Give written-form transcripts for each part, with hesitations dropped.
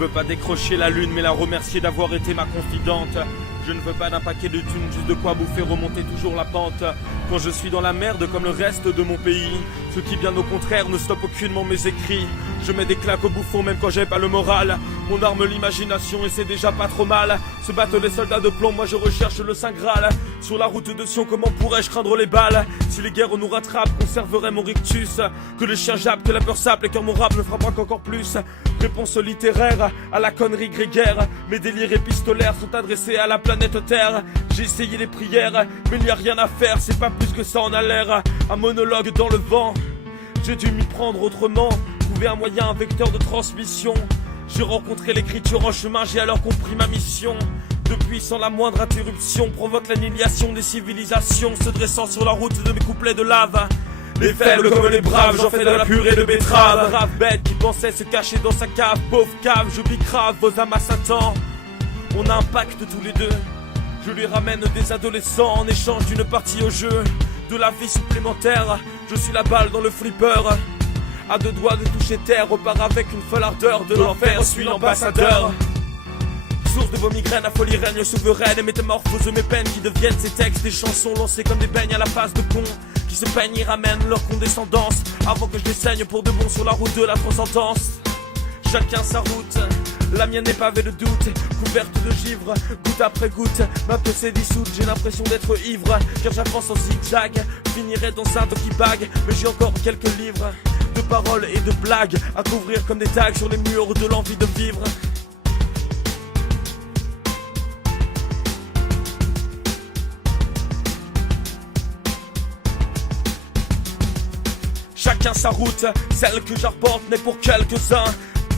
veux pas décrocher la lune mais la remercier d'avoir été ma confidente. Je ne veux pas d'un paquet de thunes, juste de quoi bouffer remonter toujours la pente. Quand je suis dans la merde comme le reste de mon pays, ce qui bien au contraire ne stoppe aucunement mes écrits. Je mets des claques au bouffon même quand j'ai pas le moral. Mon arme l'imagination et c'est déjà pas trop mal. Se battent les soldats de plomb, moi je recherche le Saint Graal. Sur la route de Sion, comment pourrais-je craindre les balles? Si les guerres nous rattrapent, conserverait mon rictus. Que le chien jappe, que la peur sape, et car mon rap ne frappe qu'encore plus. Réponse littéraire à la connerie grégaire. Mes délires épistolaires sont adressés à la planète Terre. J'ai essayé les prières, mais il n'y a rien à faire, c'est pas plus que ça en a l'air. Un monologue dans le vent, j'ai dû m'y prendre autrement. Trouver un moyen, un vecteur de transmission. J'ai rencontré l'écriture en chemin, j'ai alors compris ma mission. Depuis, sans la moindre interruption, provoque l'annihilation des civilisations, se dressant sur la route de mes couplets de lave. Les faibles comme les braves, j'en fais de la purée de betterave. Brave bête qui pensait se cacher dans sa cave, pauvre cave, je bicrave vos âmes à Satan. On a un pacte tous les deux, je lui ramène des adolescents en échange d'une partie au jeu. De la vie supplémentaire, je suis la balle dans le flipper. À deux doigts de toucher terre, repart avec une folle ardeur. De l'enfer, suis l'ambassadeur. Source de vos migraines, la folie règne souveraine. Et métamorphose mes peines qui deviennent ces textes. Des chansons lancées comme des beignes à la face de cons qui se peignent et ramènent leur condescendance avant que je les saigne pour de bon sur la route de la transcendance. Chacun sa route, la mienne est pavée de doute, couverte de givre, goutte après goutte. Ma peau s'est dissoute, j'ai l'impression d'être ivre, car j'avance en zigzag, finirai dans un doggy-bag. Mais j'ai encore quelques livres de paroles et de blagues à couvrir comme des tags sur les murs de l'envie de vivre. Chacun sa route, celle que j'arpente n'est pour quelques-uns.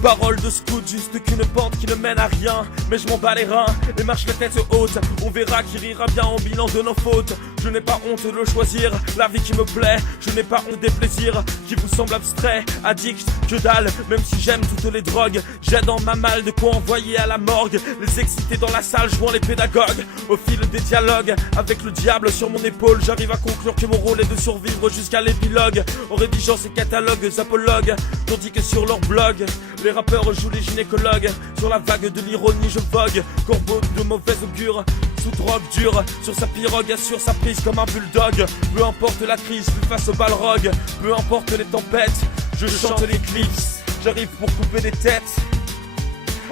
Parole de scout, juste qu'une pente qui ne mène à rien. Mais je m'en bats les reins et marche la tête haute. On verra qui rira bien en bilan de nos fautes. Je n'ai pas honte de choisir la vie qui me plaît. Je n'ai pas honte des plaisirs qui vous semblent abstraits. Addict, que dalle, même si j'aime toutes les drogues. J'ai dans ma malle de quoi envoyer à la morgue. Les excités dans la salle jouant les pédagogues. Au fil des dialogues, avec le diable sur mon épaule, j'arrive à conclure que mon rôle est de survivre jusqu'à l'épilogue. En rédigeant ces catalogues apologues, tandis que sur leur blog les rappeurs jouent les gynécologues. Sur la vague de l'ironie je vogue, corbeau de mauvais augure. Sous drogue dure, sur sa pirogue assure sa prise comme un bulldog. Peu importe la crise, plus face au balrog. Peu importe les tempêtes, je chante l'éclipse. J'arrive pour couper des têtes,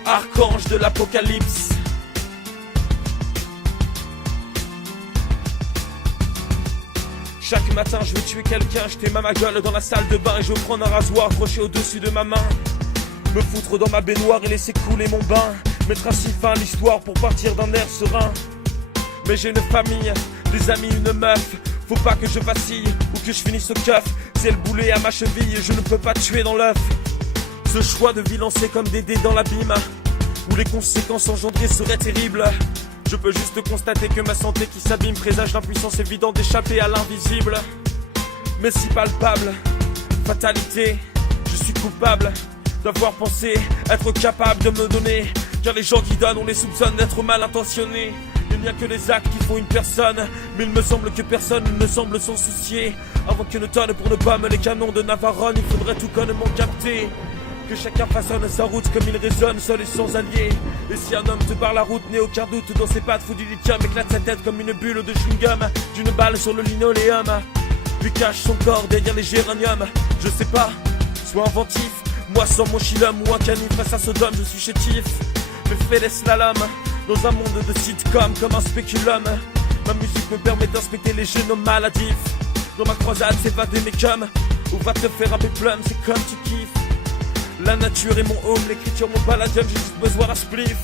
archange de l'apocalypse. Chaque matin je vais tuer quelqu'un, jeter ma gueule dans la salle de bain. Et je prends un rasoir accroché au-dessus de ma main. Me foutre dans ma baignoire et laisser couler mon bain. Mettre ainsi fin à l'histoire pour partir d'un air serein. Mais j'ai une famille, des amis, une meuf. Faut pas que je vacille ou que je finisse au keuf. C'est le boulet à ma cheville et je ne peux pas tuer dans l'œuf. Ce choix de vie lancé comme des dés dans l'abîme, où les conséquences engendrées seraient terribles. Je peux juste constater que ma santé qui s'abîme présage l'impuissance évidente d'échapper à l'invisible. Mais si palpable, fatalité, je suis coupable d'avoir pensé être capable de me donner. Car les gens qui donnent, on les soupçonne d'être mal intentionnés. Il n'y a que les actes qui font une personne, mais il me semble que personne ne semble s'en soucier. Avant que ne tonne pour ne bombe les canons de Navarone, il faudrait tout connement capter. Que chacun façonne sa route comme il résonne, seul et sans allié. Et si un homme te barre la route, n'aie aucun doute, dans ses pattes fout du lithium, éclate sa tête comme une bulle de chewing-gum, d'une balle sur le linoléum, puis cache son corps derrière les géraniums. Je sais pas, sois inventif. Moi sans mon chilum ou un canif face à Sodome, je suis chétif. Je fais des slaloms dans un monde de sitcom comme un spéculum. Ma musique me permet d'inspecter les génomes maladifs. Dans ma croisade, s'évader mes cums, ou va te faire un péplum, c'est comme tu kiffes. La nature est mon home, l'écriture mon palladium, j'ai juste besoin d'un spliff.